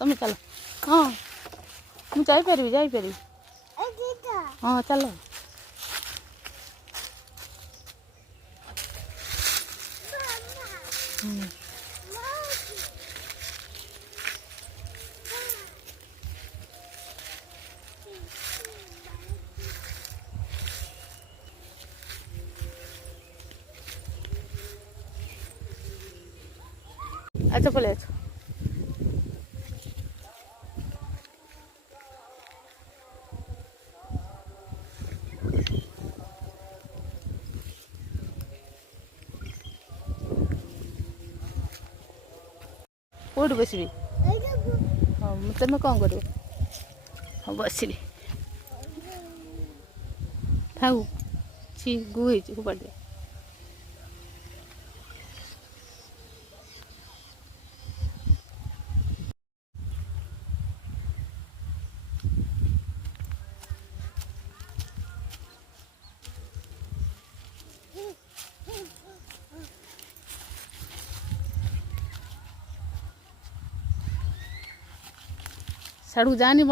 तुम चल हाँ मुझे जापर हाँ चल अच्छा पलि आस कौट बस हाँ तुम कौन कर हाँ बसली था छी गुई फोपाड़ दे साड़ू जानी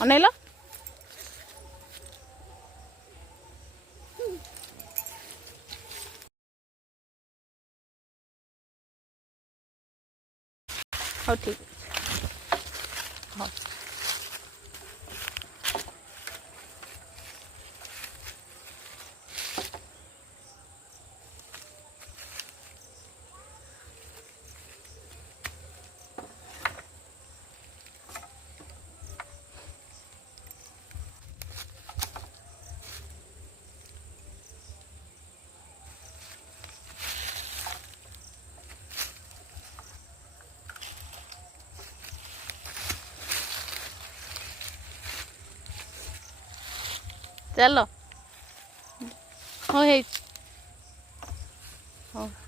अनेल हाँ ठीक हाँ चलो हाँ है हाँ